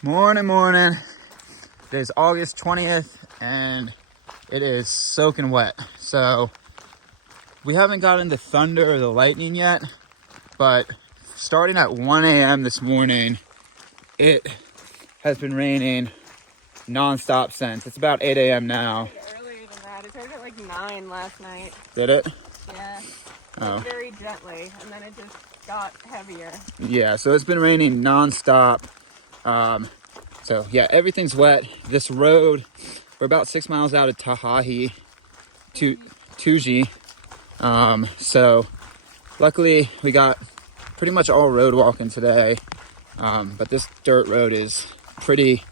Morning. It is August 20th and it is soaking wet. So we haven't gotten the thunder or the lightning yet, but starting at 1 a.m. this morning, it has been raining nonstop since. It's about 8 a.m. now. Earlier than that. It started at like 9 last night. Did it? Yeah. Like very gently, and then it just got heavier. Yeah, so it's been raining nonstop. So yeah, everything's wet. This road, we're about 6 miles out of Tajique, Tajique. So luckily we got pretty much all road walking today. But this dirt road is pretty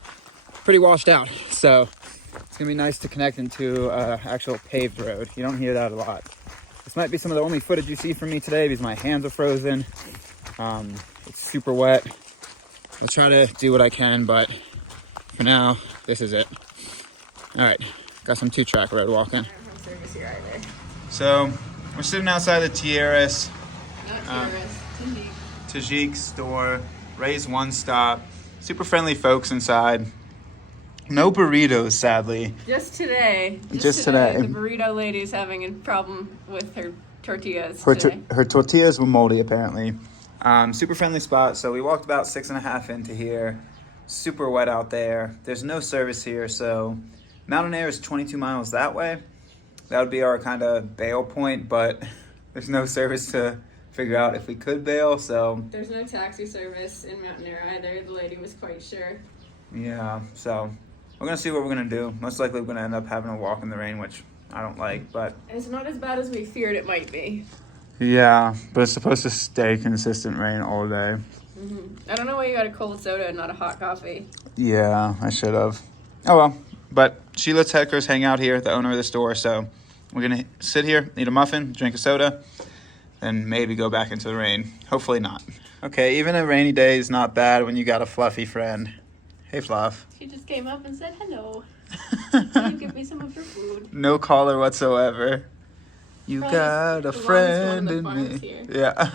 washed out. So it's gonna be nice to connect into actual paved road. You don't hear that a lot. This might be some of the only footage you see from me today because my hands are frozen. It's super wet. I'll try to do what I can, but for now, this is it. All right, got some 2-track road walking. Service here either. So we're sitting outside the Tierras. Not Tajique store. Ray's One Stop. Super friendly folks inside. No burritos, sadly. Just today. Just today. The burrito lady's having a problem with her tortillas Her tortillas were moldy, apparently. Super friendly spot. So we walked about 6.5 into here. Super wet out there. There's no service here. So Mountain Air is 22 miles that way. That would be our kind of bail point, but there's no service to figure out if we could bail. So there's no taxi service in Mountain Air either. The lady was quite sure. Yeah, so we're gonna see what we're gonna do. Most likely we're gonna end up having to walk in the rain, which I don't like, but it's not as bad as we feared it might be. Yeah, but it's supposed to stay consistent rain all day. I don't know why you got a cold soda and not a hot coffee. Yeah, I should have. Oh well, but she lets Heckers hang out here, the owner of the store, so we're gonna sit here, eat a muffin, drink a soda, and maybe go back into the rain. Hopefully not. Okay, even a rainy day is not bad when you got a fluffy friend. Hey, Fluff. She just came up and said hello. Can you give me some of your food? No collar whatsoever. You got a friend in me. Here. Yeah.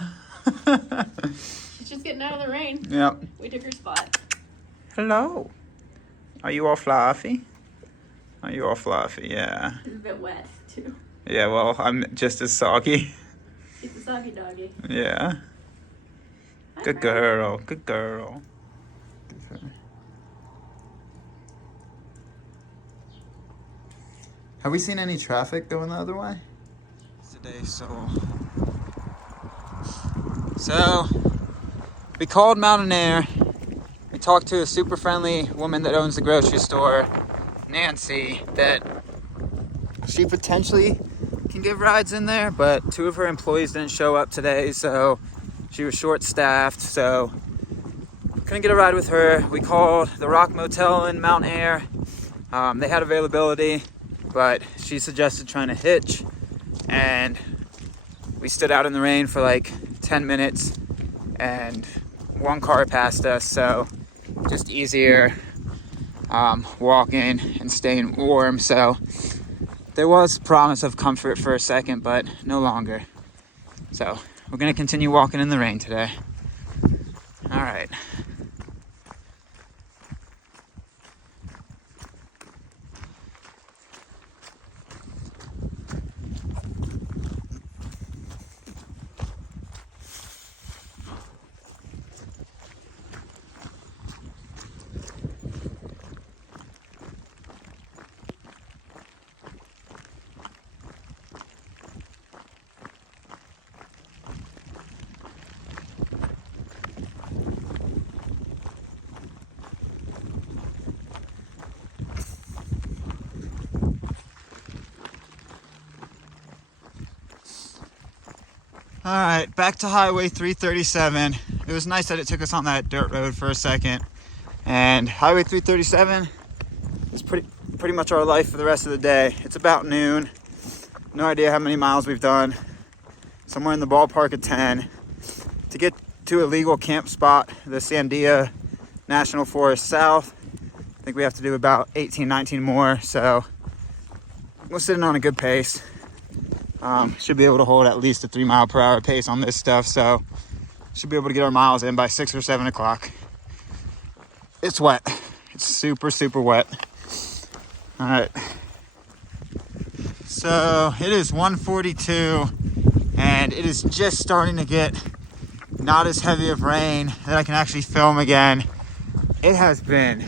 She's just getting out of the rain. Yep. We took her spot. Hello. Are you all fluffy? Are you all fluffy? Yeah. It's a bit wet, too. Yeah, well, I'm just as soggy. She's a soggy doggy. Yeah. Good girl. Good girl. Have we seen any traffic going the other way? Today, so we called Mountain Air. We talked to a super friendly woman that owns the grocery store, Nancy, that she potentially can give rides in there, but 2 of her employees didn't show up today, so she was short-staffed, so couldn't get a ride with her. We called the Rock Motel in Mount Air. They had availability, but she suggested trying to hitch, and we stood out in the rain for like 10 minutes, and 1 car passed us, so just easier walking and staying warm. So there was promise of comfort for a second, but no longer. So we're gonna continue walking in the rain today. All right. All right, back to Highway 337. It was nice that it took us on that dirt road for a second. And Highway 337 is pretty much our life for the rest of the day. It's about noon. No idea how many miles we've done. Somewhere in the ballpark of 10. To get to a legal camp spot, the Sandia National Forest South, I think we have to do about 18, 19 more. So we're sitting on a good pace. Should be able to hold at least a 3-mile-per-hour pace on this stuff, so should be able to get our miles in by 6 or 7 o'clock. it's wet. It's super, super wet. All right. So it is 1:42 and it is just starting to get not as heavy of rain that I can actually film again. It has been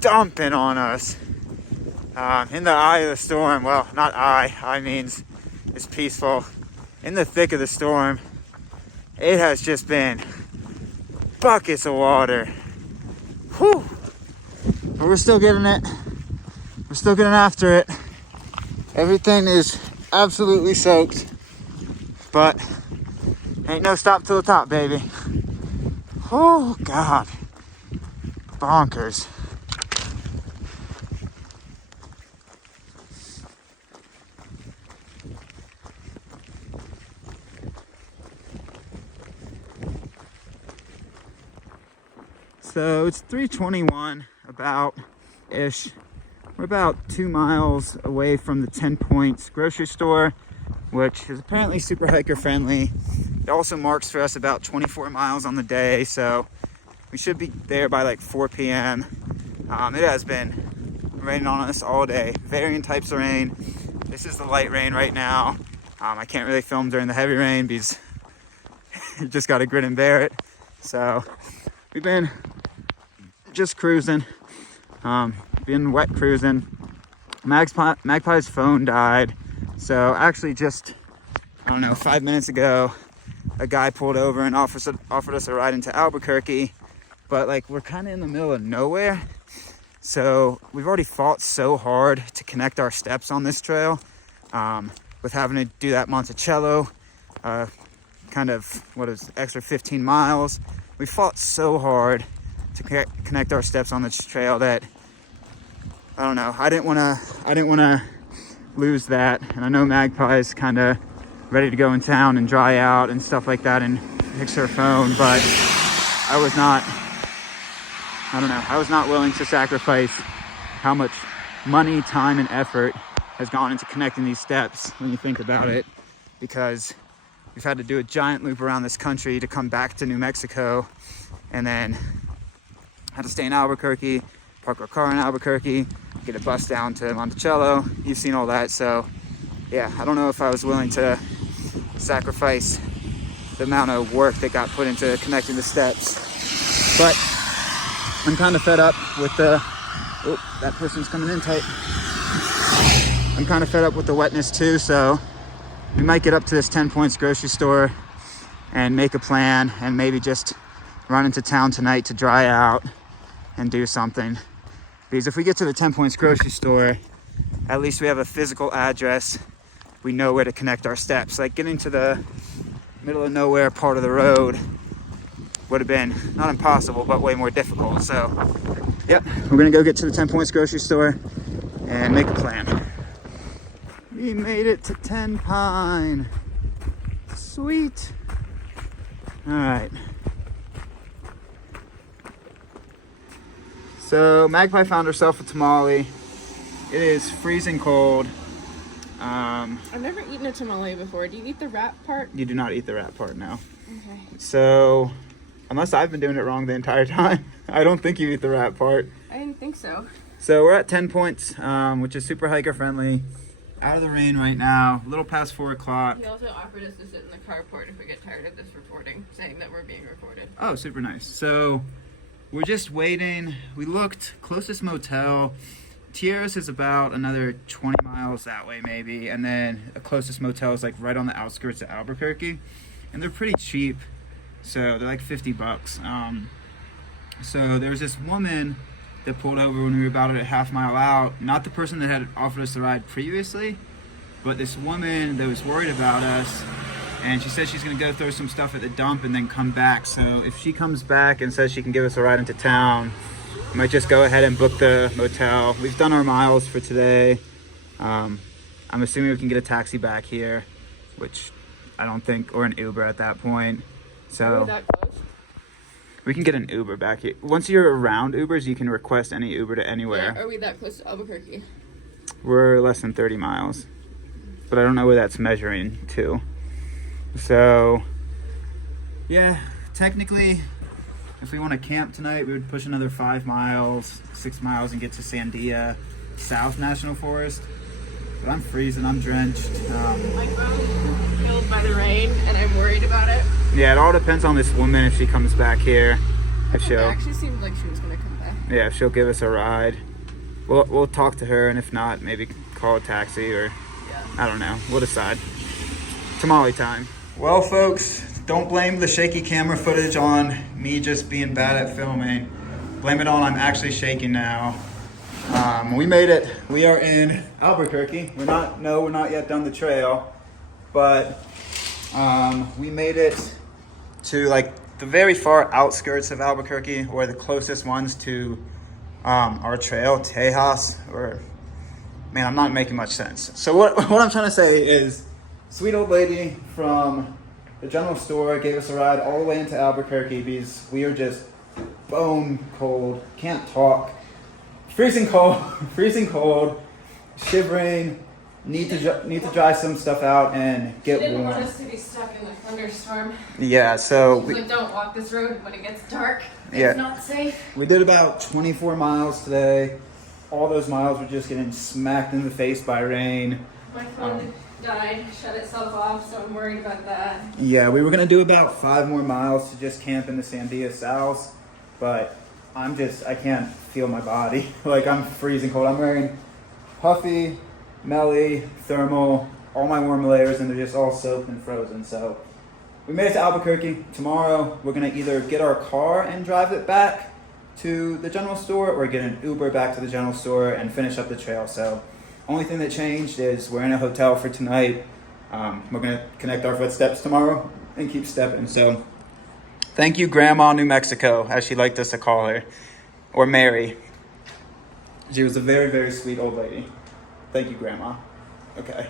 dumping on us. In the eye of the storm, well, not I means it's peaceful. In the thick of the storm, it has just been buckets of water. Whew. But we're still getting it. We're still getting after it. Everything is absolutely soaked, but ain't no stop till the top, baby. Oh, God. Bonkers. So it's 3:21 about-ish. We're about 2 miles away from the 10 Points grocery store, which is apparently super hiker friendly. It also marks for us about 24 miles on the day, so we should be there by like 4 p.m. It has been raining on us all day. Varying types of rain. This is the light rain right now. I can't really film during the heavy rain because you just got to grin and bear it. So we've been just cruising, been wet cruising. Magpie's phone died, so actually just, I don't know, 5 minutes ago, a guy pulled over and offered us a ride into Albuquerque, but like we're kind of in the middle of nowhere, so we've already fought so hard to connect our steps on this trail, with having to do that Monticello, kind of extra 15 miles. We fought so hard to connect our steps on this trail that I don't know. I didn't want to lose that, and I know Magpie's kind of ready to go in town and dry out and stuff like that and fix her phone, but I was not. I don't know. I was not willing to sacrifice how much money, time, and effort has gone into connecting these steps when you think about it, because we've had to do a giant loop around this country to come back to New Mexico, and then had to stay in Albuquerque, park our car in Albuquerque, get a bus down to Monticello. You've seen all that, so yeah, I don't know if I was willing to sacrifice the amount of work that got put into connecting the steps. But I'm kind of fed up with the, oh, that person's coming in tight. I'm kind of fed up with the wetness too, so we might get up to this 10 Points grocery store and make a plan and maybe just run into town tonight to dry out and do something. Because if we get to the 10 Points grocery store, at least we have a physical address. We know where to connect our steps. Like getting to the middle of nowhere part of the road would have been not impossible, but way more difficult. So, yep, we're gonna go get to the 10 Points grocery store and make a plan. We made it to 10 Pine. Sweet. All right. So Magpie found herself a tamale. It is freezing cold. I've never eaten a tamale before. Do you eat the wrap part? You do not eat the wrap part, no. Okay. So, unless I've been doing it wrong the entire time, I don't think you eat the wrap part. I didn't think so. So we're at 10 Points, which is super hiker friendly. Out of the rain right now, a little past 4 o'clock. He also offered us to sit in the carport if we get tired of this recording, saying that we're being recorded. Oh, super nice. So we're just waiting. We looked, closest motel. Tierras is about another 20 miles that way maybe, and then the closest motel is like right on the outskirts of Albuquerque, and they're pretty cheap, so they're like $50. So there was this woman that pulled over when we were about a half mile out, not the person that had offered us the ride previously, but this woman that was worried about us, and she said she's going to go throw some stuff at the dump and then come back. So if she comes back and says she can give us a ride into town, I might just go ahead and book the motel. We've done our miles for today. I'm assuming we can get a taxi back here, which I don't think, or an Uber at that point. So Are we that close? we can get an Uber back here. Once you're around Ubers, you can request any Uber to anywhere. Yeah, are we that close to Albuquerque? We're less than 30 miles, but I don't know where that's measuring to. So yeah, technically if we want to camp tonight, we would push another 5 miles, 6 miles, and get to Sandia South National Forest. But I'm freezing, I'm drenched. My phone's killed by the rain, and I'm worried about it. Yeah, it all depends on this woman if she comes back here. If It she'll, actually seemed like she was gonna come back. yeah, if she'll give us a ride. We'll talk to her, and if not, maybe call a taxi or I don't know. We'll decide. Tamale time. Well, folks, don't blame the shaky camera footage on me just being bad at filming. Blame it on I'm actually shaking now. We made it. We are in Albuquerque. We're not yet done the trail, but we made it to like the very far outskirts of Albuquerque, or the closest ones to our trail, Tejas, or man, I'm not making much sense. So what I'm trying to say is, sweet old lady from the general store gave us a ride all the way into Albuquerque because we are just bone cold, can't talk, freezing cold, shivering, need to dry some stuff out and get warm. Didn't want us to be stuck in the thunderstorm. Yeah, so She's like, don't walk this road when it gets dark. Yeah. It's not safe. We did about 24 miles today. All those miles were just getting smacked in the face by rain. My phone died, shut itself off, so I'm worried about that. Yeah, we were gonna do about 5 more miles to just camp in the Sandia South, but I can't feel my body. Like, I'm freezing cold. I'm wearing puffy, melly, thermal, all my warm layers, and they're just all soaked and frozen. So we made it to Albuquerque. Tomorrow we're gonna either get our car and drive it back to the general store, or get an Uber back to the general store and finish up the trail. So only thing that changed is we're in a hotel for tonight. We're gonna connect our footsteps tomorrow and keep stepping. So thank you, Grandma New Mexico, as she liked us to call her, or Mary. She was a very, very sweet old lady. Thank you, Grandma. Okay.